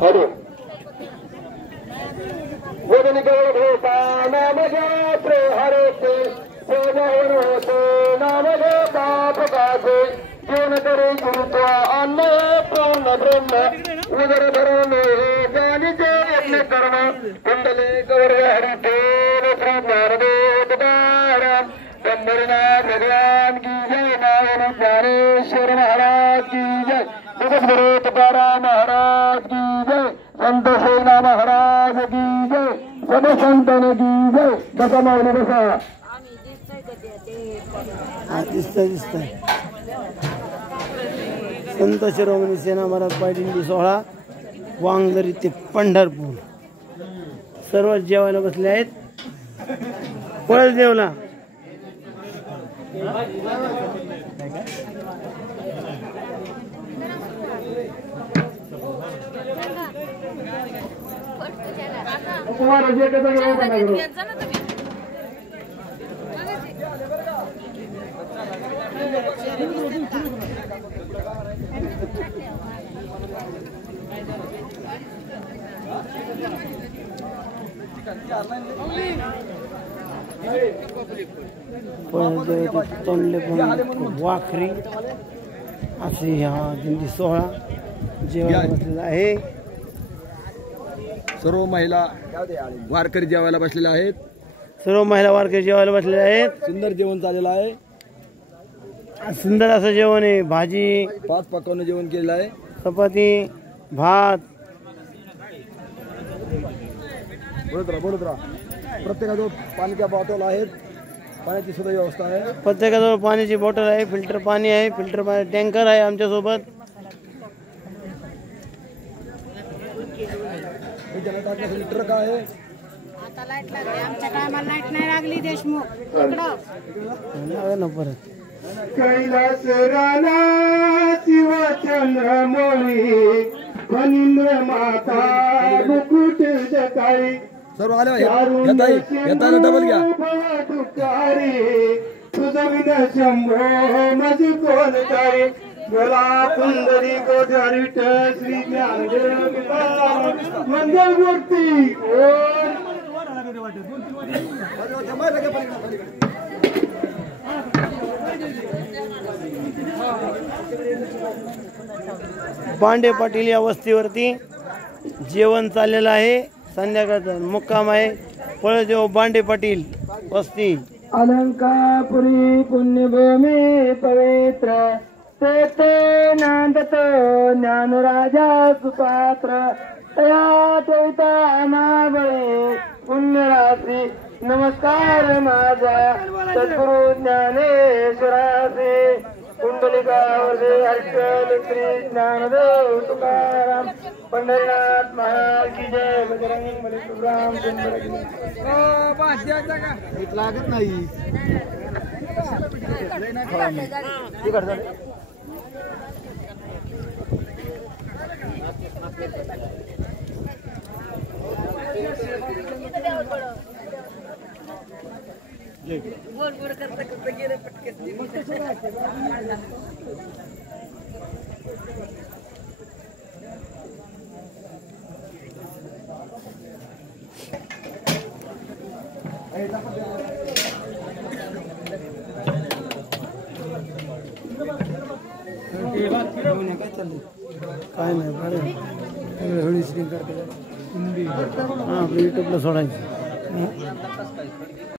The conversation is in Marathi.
हरे वदन गौड होता नाम प्रे हरे से होते नाम बाप गाजे जीवन करे गुरुत्वा अन्न पूर्ण ब्रह्म उदर धरण जानी जे यज्ञ कर्ण कुंडले गौर हरिते ब्रह्म भगवान की जय नारायण ज्ञानेश्वर महाराज की जय जगतगुरु तुकाराम महाराज की जय संत सेना महाराज की जय समसंतन की जय बसा माऊली बसा दिसतंय संत शिरोमणी सेना महाराज पायदिंडी सोहळा वांगदरी ते पंढरपूर सर्व जेवायला बसले आहेत पळसदेवला तोंडले वाखरी असे ह्या दिंडी सोहळा जेवायला बसलेला आहे. सर्व महिला वारकरी जेवायला बसलेल्या आहेत. सर्व महिला वारकरी जेवायला बसलेल्या आहेत. सुंदर जेवण झालेलं आहे. सुंदर असं जेवण आहे. भाजी 5 पकवानं जेवण केलेलं आहे. चपाती भात बोलत राहा. प्रत्येकाजवळ पाण्याच्या बॉटल आहेत. पाण्याची सुद्धा व्यवस्था आहे. प्रत्येकाजवळ पाण्याची बॉटल आहे. फिल्टर पाणी आहे. फिल्टर पाणी टँकर आहे आमच्या सोबत. ट्रक आहे. आता लाईट लागली. आमच्या टायमाला लाईट नाही लागली. देशमुख ना परत कैलास राणा शिवचंद्रमौली फणींद्र माता मुकुट जटाई सर्व आले येता डबल घ्या. सुजविन शंभो मज कोण तारी गला सुंदरी गोधरिट श्री ज्ञानदेव मंगलमूर्ती बांडे पाटील या वस्तीवरती जेवण चाललेलं आहे. संध्याकाळचा मुक्काम आहे. पळदेव बांडे पाटील वस्ती. अलंकापुरी पुण्यभूमी पवित्र तेथे नांदत ज्ञानराजा सुपात्र तया चैता आमाबळे पुण्यराशी नमस्कार माझा सद्गुरु ज्ञानेश्वराचे कुंडलिकावरती हर्षल श्री ज्ञानदेव तुकाराम पंढरीनाथ महाराज की जय. बजरंग बली सुराम लागत नाही. गोड गोड करता गेलं पटकन. काय नाही बरं आपलं युट्यूबला सोडायचं.